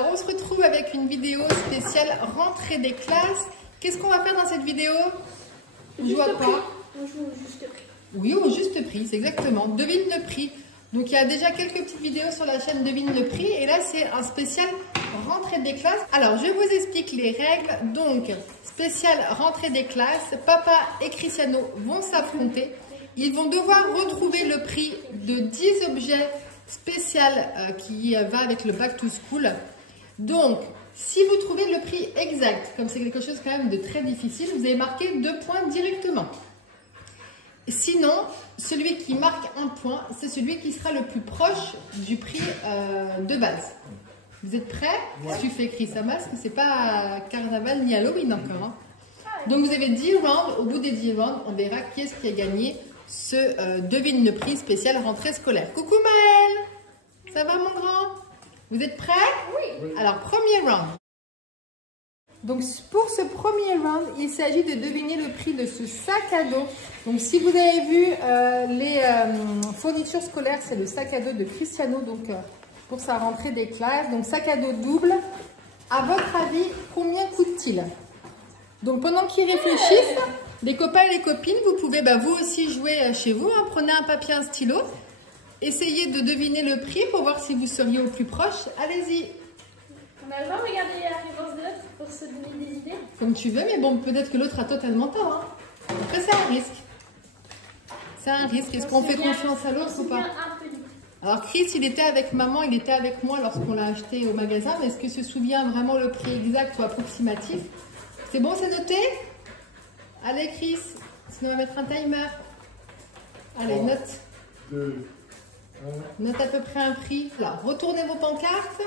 Alors on se retrouve avec une vidéo spéciale rentrée des classes. Qu'est-ce qu'on va faire dans cette vidéo? On joue à quoi? On joue au juste prix. Oui, au juste prix, c'est exactement. Devine le prix. Donc il y a déjà quelques petites vidéos sur la chaîne Devine le prix. Et là c'est un spécial rentrée des classes. Alors je vous explique les règles. Donc spécial rentrée des classes. Papa et Cristiano vont s'affronter. Ils vont devoir retrouver le prix de 10 objets spécial qui va avec le back to school. Donc, si vous trouvez le prix exact, comme c'est quelque chose quand même de très difficile, vous allez marquer 2 points directement. Sinon, celui qui marque 1 point, c'est celui qui sera le plus proche du prix de base. Vous êtes prêts? Ouais. Tu fais écrire sa masque, c'est pas carnaval ni Halloween encore. Hein. Donc vous avez 10 rounds. Au bout des 10 rounds, on verra qui est-ce qui a gagné ce devine le prix spécial rentrée scolaire. Coucou Maël, ça va mon grand? Vous êtes prêts? Oui. Alors premier round. Donc pour ce premier round, il s'agit de deviner le prix de ce sac à dos. Donc si vous avez vu les fournitures scolaires, c'est le sac à dos de Cristiano, donc pour sa rentrée des classes. Donc sac à dos double. À votre avis, combien coûte-t-il? Donc pendant qu'ils réfléchissent, les copains et les copines, vous pouvez vous aussi jouer chez vous. Hein. Prenez un papier, un stylo. Essayez de deviner le prix pour voir si vous seriez au plus proche. Allez-y. On a le droit de regarder la réponse de l'autre pour se donner des idées? Comme tu veux, mais bon, peut-être que l'autre a totalement tort. Hein. Après, c'est un risque. C'est un risque. Est-ce qu'on fait confiance à l'autre ou pas? Alors Chris, il était avec maman, il était avec moi lorsqu'on l'a acheté au magasin. Mais est-ce qu'il se souvient vraiment le prix exact ou approximatif? C'est bon, c'est noté? Allez Chris, sinon on va mettre un timer. Allez, 3, note. 2, 1. Note à peu près un prix. Là, retournez vos pancartes.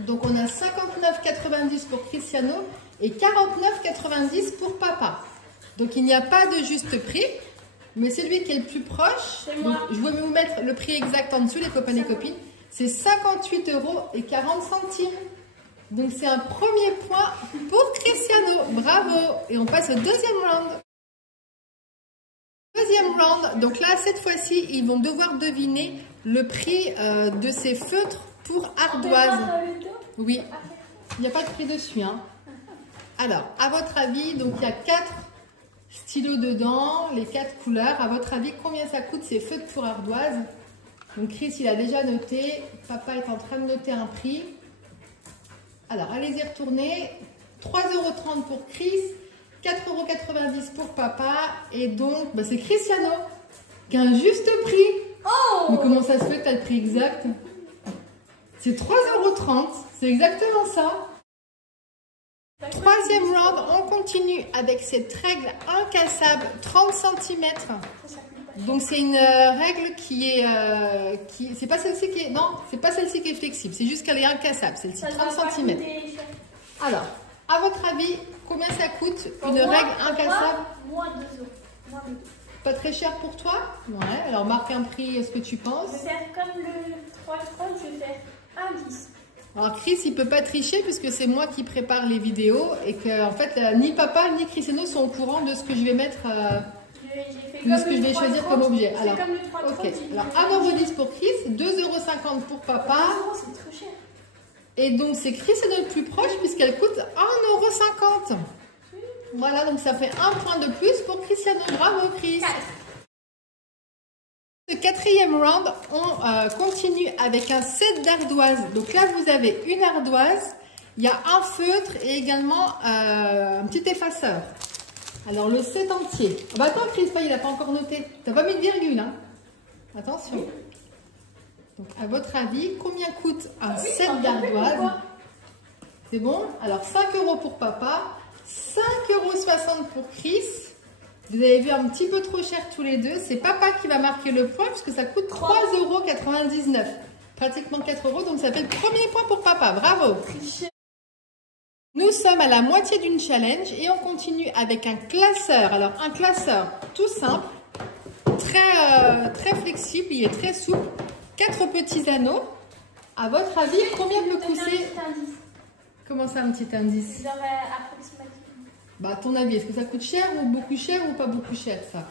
Donc on a 59,90 pour Cristiano et 49,90 pour papa. Donc il n'y a pas de juste prix, mais celui qui est le plus proche, donc, je vais vous mettre le prix exact en dessous les copains et copines, c'est 58,40 €. Donc c'est un premier point pour Cristiano. Bravo. Et on passe au deuxième round. Deuxième round. Donc là, cette fois-ci, ils vont devoir deviner le prix de ces feutres pour ardoise. Oui. Il n'y a pas de prix dessus. Hein. Alors, à votre avis, donc il y a 4 stylos dedans, les 4 couleurs. À votre avis, combien ça coûte ces feutres pour ardoise? Donc Chris, il a déjà noté. Papa est en train de noter un prix. Alors, allez-y retourner. 3,30 € pour Chris, 4,90 € pour papa. Et donc, c'est Cristiano qui a un juste prix. Oh! Mais comment ça se fait que tu as le prix exact? C'est 3,30 €. C'est exactement ça. Troisième round, on continue avec cette règle incassable, 30 cm. Donc c'est une règle qui est, c'est pas celle-ci qui est, non, c'est pas celle-ci qui est flexible, c'est juste qu'elle est incassable, celle-ci, 30 cm. Alors, à votre avis, combien ça coûte une règle incassable? Moi, 2 €. Pas très cher pour toi? Ouais, alors marque un prix, est-ce que tu penses? Je vais faire comme le 3,30, je vais faire 1,10. Alors Chris, il peut pas tricher puisque c'est moi qui prépare les vidéos et que en fait, ni papa ni Cristiano sont au courant de ce que je vais mettre, de ce que je vais choisir comme objet. Alors, ok. Alors 1,10 € pour Chris, 2,50 € pour papa. C'est trop cher. Et donc c'est Cristiano le plus proche puisqu'elle coûte 1,50 €. Voilà, donc ça fait un point de plus pour Cristiano. Bravo Chris. Le quatrième round, on continue avec un set d'ardoises. Donc là, vous avez une ardoise, il y a un feutre et également un petit effaceur. Alors le set entier. Oh, attends Chris, il n'a pas encore noté. Tu n'as pas mis de virgule, hein? Attention. Donc à votre avis, combien coûte un set d'ardoises? C'est bon? Alors 5 € pour papa, 5,60 € pour Chris. Vous avez vu un petit peu trop cher tous les deux. C'est papa qui va marquer le point puisque ça coûte 3,99 €. Pratiquement 4 €. Donc ça fait le premier point pour papa. Bravo. Nous sommes à la moitié d'une challenge et on continue avec un classeur. Alors un classeur tout simple, très flexible, il est très souple. 4 petits anneaux. À votre avis, combien peut coûter? Comment ça, un petit indice? Genre approximativement. À ton avis, est-ce que ça coûte cher ou beaucoup cher ou pas beaucoup cher ça?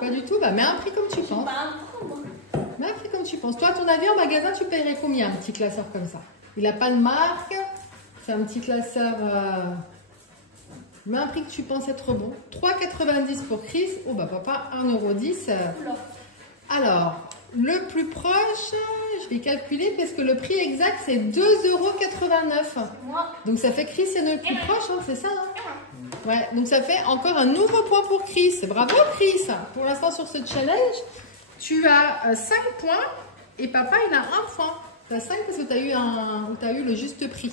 Pas du tout? Mets un prix comme tu penses. Mets un prix comme tu penses. Toi, à ton avis, en magasin, tu paierais combien un petit classeur comme ça? Il n'a pas de marque. C'est un petit classeur. Mais un prix que tu penses être bon. 3,90 pour Chris. Oh bah papa, 1,10 €. Alors, le plus proche, je vais calculer parce que le prix exact c'est 2,89 €. Donc ça fait Christiano le plus proche, hein, c'est ça hein? Ouais, donc ça fait encore un nouveau point pour Chris. Bravo Chris. Pour l'instant sur ce challenge, tu as 5 points et papa il a 1 point. Tu as 5 parce que tu as eu le juste prix.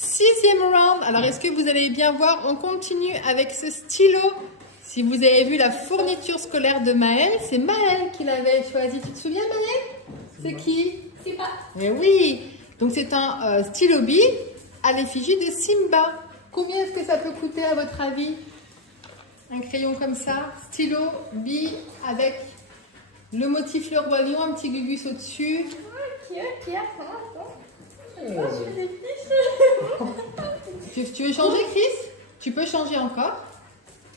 6e round. Alors est-ce que vous allez bien voir? On continue avec ce stylo. Si vous avez vu la fourniture scolaire de Maëlle, c'est Maëlle qui l'avait choisi. Tu te souviens Maëlle? C'est qui? Simba. Eh oui. Donc c'est un stylo B à l'effigie de Simba. Combien est-ce que ça peut coûter à votre avis? Un crayon comme ça, stylo B avec le motif le roi lion, un petit gugus au-dessus. Ok. Tu veux changer Chris? Tu peux changer encore.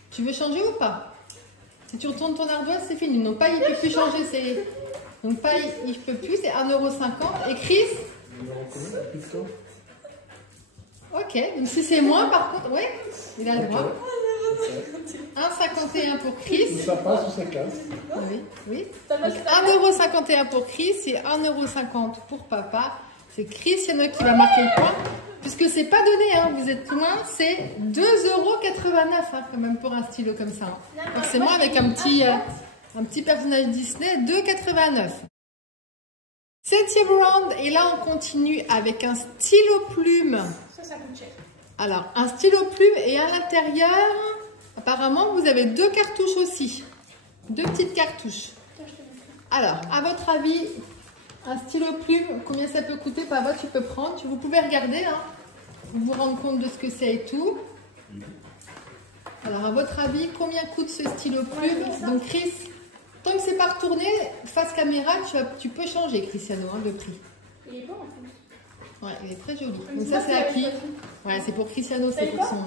Tu veux changer ou pas? Si tu retournes ton ardoise, c'est fini. Donc pas il peut plus changer. Donc pas il peut plus, c'est 1,50 €. Et Chris? Ok, donc si c'est moins par contre, ouais, il a le droit. 1,51 € pour Chris. Ça passe ou ça casse? Oui. 1,51 € pour Chris et 1,50 € pour papa. C'est Cristiano qui va marquer le point. Puisque c'est pas donné, hein, vous êtes loin, c'est 2,89 € hein, quand même pour un stylo comme ça. Forcément avec un petit personnage Disney, 2,89 €. 7e round et là on continue avec un stylo plume. Ça coûte cher. Alors un stylo plume et à l'intérieur, apparemment vous avez 2 cartouches aussi. 2 petites cartouches. Alors à votre avis, un stylo plume, combien ça peut coûter? Papa, tu peux prendre, vous pouvez regarder, hein, vous vous rendre compte de ce que c'est et tout. Alors à votre avis, combien coûte ce stylo plume? Donc Chris, tant que c'est pas retourné, face caméra, tu peux changer Cristiano hein, le prix. Il est beau en plus. Ouais, il est très joli. Donc ça c'est à qui? Ouais, c'est pour Cristiano, c'est pour son...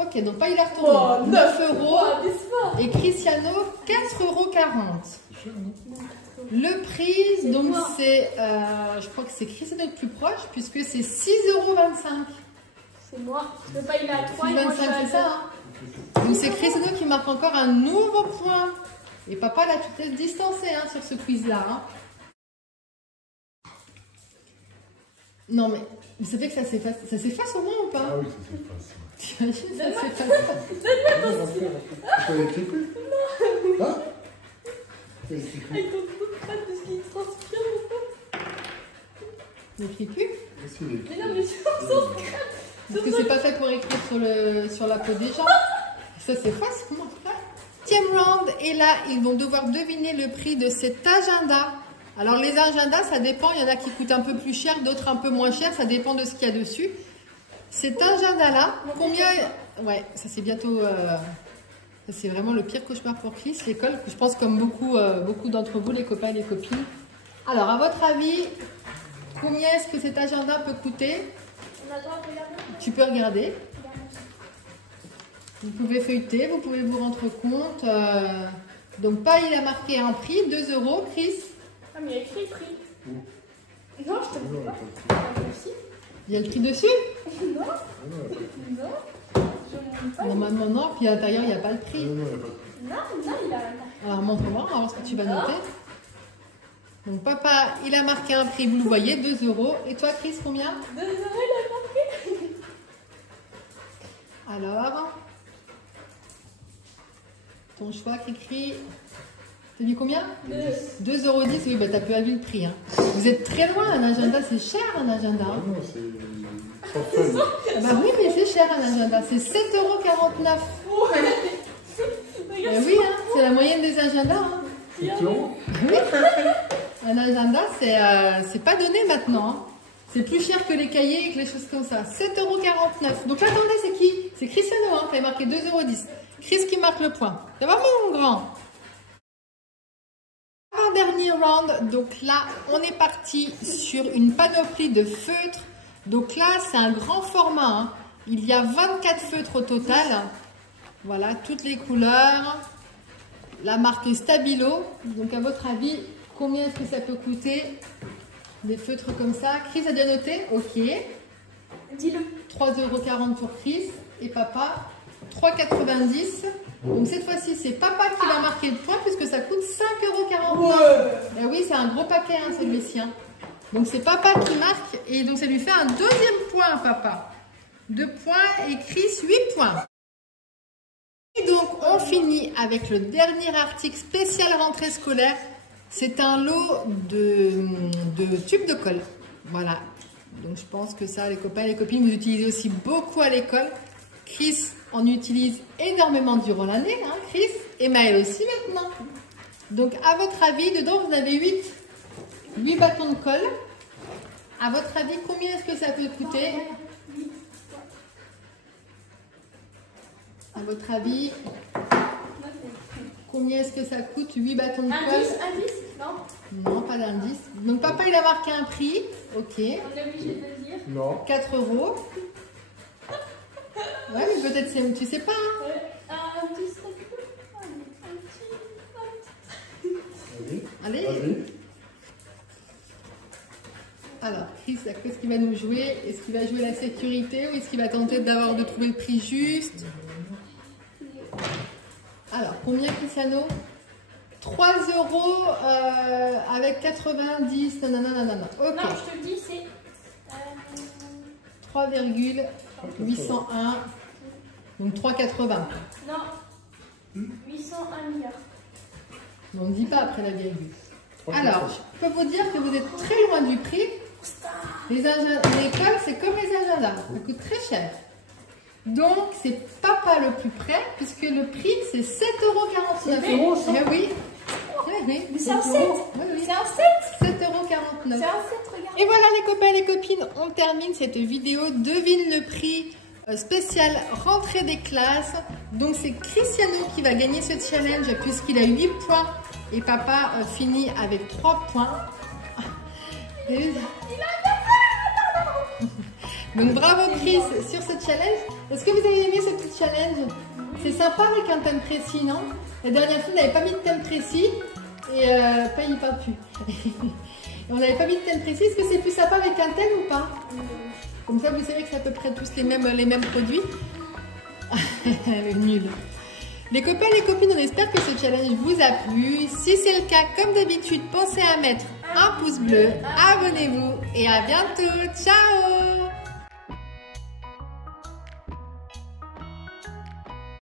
Ok, donc pas il a retourné. Oh, 9 € et et Cristiano 4,40 €. Le prix, donc c'est, je crois que c'est Cristiano le plus proche puisque c'est 6,25 €. C'est moi. Le pas il a 3 et moi 25, c'est ça. Hein, donc c'est Cristiano qui marque encore un nouveau point. Et papa là, tu te laisses distancer hein, sur ce quiz-là. Hein. Non mais, vous savez que ça s'efface. Ça s'efface au moins ou pas? Ah oui, ça s'efface. T'imagines, ça s'efface. Tu peux l'écrire plus? Hein? Avec ton coup de crâne de ce qui transpire ou pas? N'écris plus. Mais non, mais sur son crâne. Parce que c'est pas fait pour écrire sur la peau des gens. Ça s'efface, comment faire? 7e round, et là, ils vont devoir deviner le prix de cet agenda. Alors, les agendas, ça dépend. Il y en a qui coûtent un peu plus cher, d'autres un peu moins cher. Ça dépend de ce qu'il y a dessus. Cet agenda-là, combien... Ouais, ça c'est bientôt... C'est vraiment le pire cauchemar pour Chris, l'école. Je pense comme beaucoup d'entre vous, les copains et les copines. Alors, à votre avis, combien est-ce que cet agenda peut coûter? On a le droit de regarder. Tu peux regarder. Vous pouvez feuilleter, vous pouvez vous rendre compte. Donc, pas il a marqué un prix, 2 €, Chris. Ah, mais il y a écrit le prix. Non, je te le dis pas. Il y a le prix dessus? Non. Non. Je montre pas. Normalement, non. Puis à l'intérieur, il n'y a pas le prix. Non, il a. Alors, montre-moi, on va voir ce que tu vas noter. Donc, papa, il a marqué un prix, vous le voyez, 2 €. Et toi, Chris, combien? 2 € il a marqué. Alors, ton choix, Cricri. T'as dit combien? 2,10 €. Oui, bah t'as peu vu le prix. Hein. Vous êtes très loin, un agenda, c'est cher un agenda. Hein. Non, c'est sans feuille. Bah oui, mais c'est cher un agenda, c'est 7,49 €. Oui, hein, c'est la moyenne des agendas. Hein. C'est long. Oui. Un agenda, c'est pas donné maintenant. Hein. C'est plus cher que les cahiers et que les choses comme ça. 7,49 €. Donc l'attendez, c'est qui? C'est Cristiano hein, qui a marqué 2,10 €. Chris qui marque le point. Ça va mon grand? Dernier round, donc là on est parti sur une panoplie de feutres. Donc là c'est un grand format. Hein. Il y a 24 feutres au total. Voilà, toutes les couleurs. La marque Stabilo. Donc à votre avis, combien est-ce que ça peut coûter? Des feutres comme ça. Chris a déjà noté? Ok. Dis-le. 3,40 € pour Chris et papa 3,90 €. Donc cette fois-ci, c'est papa qui va marquer le point puisque ça coûte 5,49 €. Ben oui, c'est un gros paquet hein, celui-ci. Hein. Donc c'est papa qui marque et donc ça lui fait un deuxième point, papa. 2 points et Chris 8 points. Et donc on finit avec le dernier article spécial rentrée scolaire. C'est un lot de tubes de colle. Voilà. Donc je pense que ça, les copains et les copines, vous utilisez aussi beaucoup à l'école. Chris en utilise énormément durant l'année, hein, Chris, et Maëlle aussi maintenant. Donc à votre avis, dedans vous avez 8 bâtons de colle. À votre avis, combien est-ce que ça peut coûter? À votre avis, combien est-ce que ça coûte 8 bâtons de colle? Indice? Non. Non, pas d'indice. Donc papa il a marqué un prix. Ok. On est obligé de le dire. Non. 4 €. Ouais, mais peut-être tu sais pas. Hein. Un petit. Allez. Allez. Vas-y. Alors, Chris, qu'est-ce qu'il va nous jouer? Est-ce qu'il va jouer la sécurité ou est-ce qu'il va tenter de trouver le prix juste? Alors, combien Cristiano? 3 € avec 90. Non. Ok. Non, je te le dis, c'est 3,801. Donc 3,80. Non. 801 milliards. On ne dit pas après la virgule. 3,80. Alors, je peux vous dire que vous êtes très loin du prix. L'école, c'est comme les agendas. Ça coûte très cher. Donc, c'est papa le plus près, puisque le prix, c'est 7,49 €. 7 €, ça? Eh oui. Oui. Mais c'est un 7. Oui. C'est un 7. 7,49 €. C'est un 7, regarde. Et voilà les copains et les copines, on termine cette vidéo. Devine le prix spécial rentrée des classes. Donc c'est Cristiano qui va gagner ce challenge puisqu'il a 8 points et papa finit avec 3 points. Donc bravo Chris sur ce challenge. Est-ce que vous avez aimé ce petit challenge? C'est sympa avec un thème précis, non? La dernière fois, on n'avait pas mis de thème précis et pas il parle plus. On n'avait pas mis de thème précis. Est-ce que c'est plus sympa avec un thème ou pas? Comme ça, vous savez que c'est à peu près tous les mêmes produits. Le nul. Les copains et les copines, on espère que ce challenge vous a plu. Si c'est le cas, comme d'habitude, pensez à mettre un pouce bleu, abonnez-vous et à bientôt. Ciao!